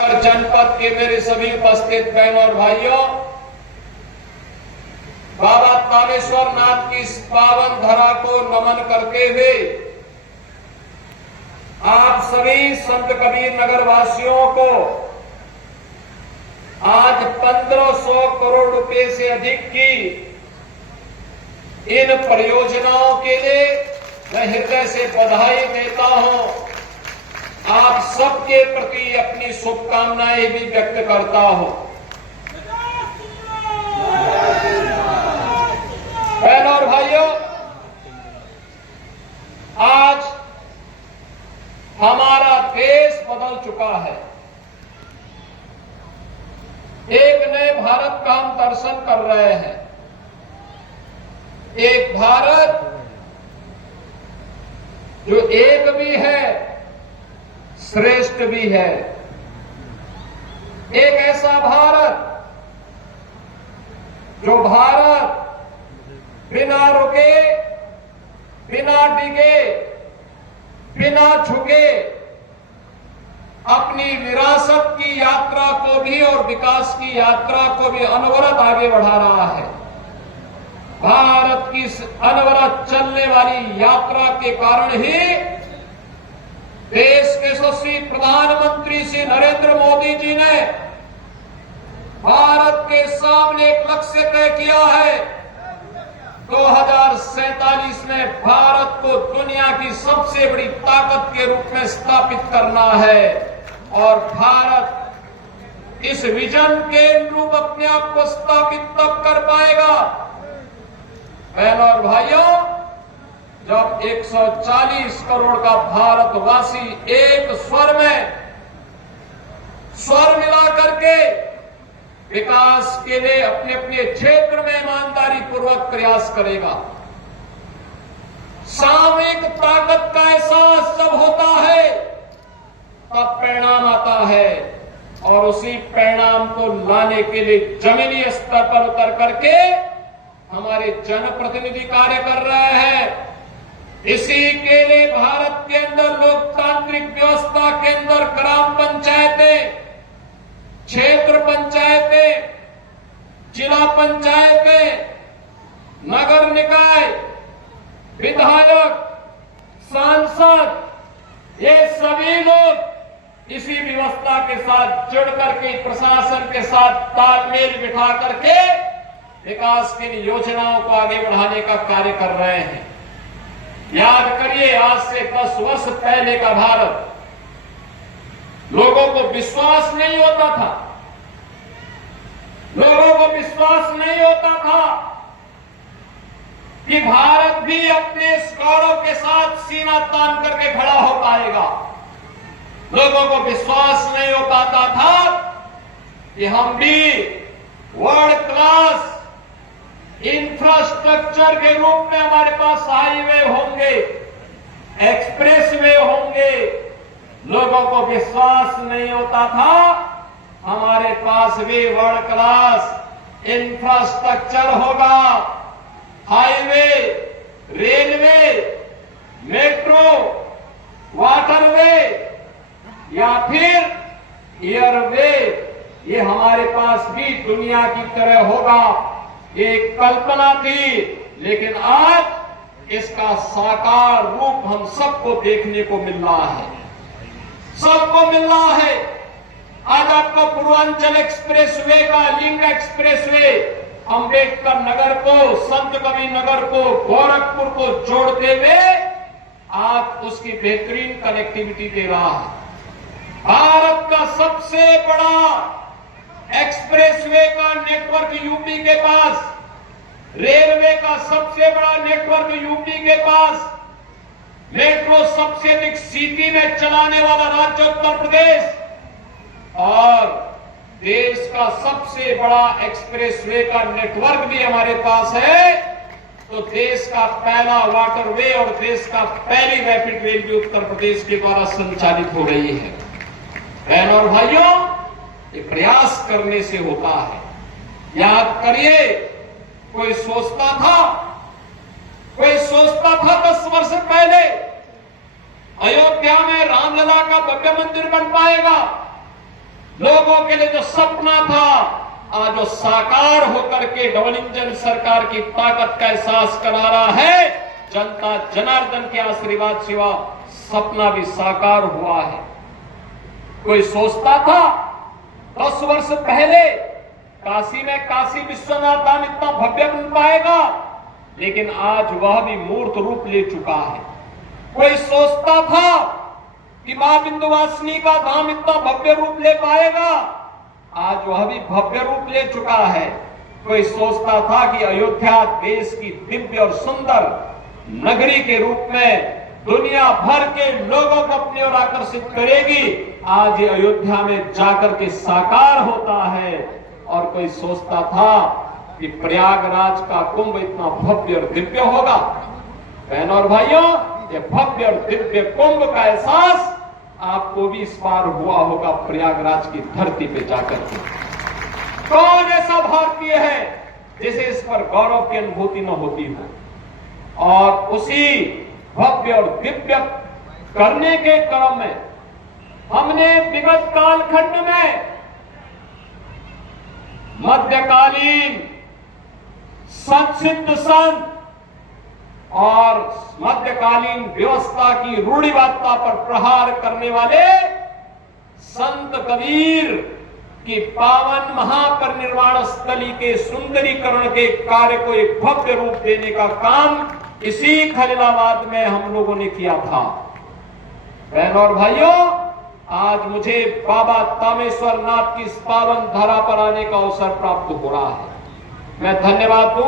जनपद के मेरे सभी उपस्थित बहनों और भाइयों, बाबा तालेश्वर नाथ की इस पावन धरा को नमन करते हुए आप सभी संत कबीर नगर वासियों को आज 1500 करोड़ रुपए से अधिक की इन परियोजनाओं के लिए मैं हृदय से बधाई देता हूं। आप सबके प्रति अपनी शुभकामनाएं भी व्यक्त करता हूं। बहनों और भाइयों, आज हमारा देश बदल चुका है। एक नए भारत का हम दर्शन कर रहे हैं। एक भारत जो एक भी है, श्रेष्ठ भी है। एक ऐसा भारत जो भारत बिना रुके, बिना डिगे, बिना झुके अपनी विरासत की यात्रा को भी और विकास की यात्रा को भी अनवरत आगे बढ़ा रहा है। भारत की इस अनवरत चलने वाली यात्रा के कारण ही देश के यशस्वी प्रधानमंत्री श्री नरेंद्र मोदी जी ने भारत के सामने एक लक्ष्य तय किया है। 2047 में भारत को दुनिया की सबसे बड़ी ताकत के रूप में स्थापित करना है और भारत इस विजन के अनुरूप अपने आप को स्थापित तब कर पाएगा। बहनों और भाइयों, जब 140 करोड़ का भारतवासी एक स्वर में स्वर मिला करके विकास के लिए अपने अपने क्षेत्र में ईमानदारी पूर्वक प्रयास करेगा, सामूहिक ताकत का एहसास जब होता है तब परिणाम आता है और उसी परिणाम को लाने के लिए जमीनी स्तर पर उतर करके हमारे जनप्रतिनिधि कार्य कर रहे हैं। इसी के लिए भारत के अंदर लोकतांत्रिक व्यवस्था के अंदर ग्राम पंचायतें, क्षेत्र पंचायतें, जिला पंचायतें, नगर निकाय, विधायक, सांसद, ये सभी लोग इसी व्यवस्था के साथ जुड़ करके प्रशासन के साथ तालमेल बिठा करके विकास की योजनाओं को आगे बढ़ाने का कार्य कर रहे हैं। याद करिए, आज से 10 वर्ष पहले का भारत, लोगों को विश्वास नहीं होता था, लोगों को विश्वास नहीं होता था कि भारत भी अपने इस गौरव के साथ सीना तान करके खड़ा हो पाएगा। लोगों को विश्वास नहीं हो पाता था कि हम भी वर्ल्ड क्लास इंफ्रास्ट्रक्चर के रूप में हमारे पास हाईवे होंगे, एक्सप्रेसवे होंगे। लोगों को विश्वास नहीं होता था हमारे पास भी वर्ल्ड क्लास इंफ्रास्ट्रक्चर होगा, हाईवे, रेलवे, मेट्रो, वाटरवे या फिर एयरवे, ये हमारे पास भी दुनिया की तरह होगा। एक कल्पना थी, लेकिन आज इसका साकार रूप हम सबको देखने को मिल रहा है, सबको मिल रहा है। आज आपको पूर्वांचल एक्सप्रेसवे का लिंक एक्सप्रेसवे अंबेडकर नगर को, संत कबीर नगर को, गोरखपुर को जोड़ते हुए आज उसकी बेहतरीन कनेक्टिविटी दे रहा है। भारत का सबसे बड़ा एक्सप्रेसवे का नेटवर्क यूपी के पास, रेलवे का सबसे बड़ा नेटवर्क यूपी के पास, मेट्रो सबसे अधिक सिटी में चलाने वाला राज्य उत्तर प्रदेश और देश का सबसे बड़ा एक्सप्रेसवे का नेटवर्क भी हमारे पास है। तो देश का पहला वाटरवे और देश का पहली रैपिड रेल भी उत्तर प्रदेश के द्वारा संचालित हो रही है। बहनों और भाइयों, ये प्रयास करने से होता है। याद करिए, कोई सोचता था 10 वर्ष पहले अयोध्या में रामलला का भव्य मंदिर बन पाएगा, लोगों के लिए जो सपना था, आज वो साकार होकर के डबल इंजन सरकार की ताकत का एहसास करा रहा है। जनता जनार्दन के आशीर्वाद सिवा सपना भी साकार हुआ है। कोई सोचता था 10 वर्ष पहले काशी में काशी विश्वनाथ धाम इतना भव्य बन पाएगा, लेकिन आज वह भी मूर्त रूप ले चुका है। कोई सोचता था कि मां विंध्यवासिनी का धाम इतना भव्य रूप ले पाएगा, आज वह भी भव्य रूप ले चुका है। कोई सोचता था कि अयोध्या देश की दिव्य और सुंदर नगरी के रूप में दुनिया भर के लोगों को अपनी ओर आकर्षित करेगी, आज ये अयोध्या में जाकर के साकार होता है। और कोई सोचता था कि प्रयागराज का कुंभ इतना भव्य और दिव्य होगा। बहनों और भाइयों, ये भव्य और दिव्य कुंभ का एहसास आपको भी इस बार हुआ होगा प्रयागराज की धरती पे जाकर के। कौन ऐसा भारतीय है जिसे इस पर गौरव की अनुभूति न होती हो। और उसी भव्य और दिव्य करने के क्रम में हमने विगत कालखंड में मध्यकालीन संसिद्ध संत और मध्यकालीन व्यवस्था की रूढ़िवादिता पर प्रहार करने वाले संत कबीर की पावन महापरिनिर्वाण स्थली के सुंदरीकरण के कार्य को एक भव्य रूप देने का काम इसी खलीलाबाद में हम लोगों ने किया था। बहनों और भाइयों, आज मुझे बाबा तामेश्वर नाथ की इस पावन धरा पर आने का अवसर प्राप्त हो रहा है। मैं धन्यवाद दूं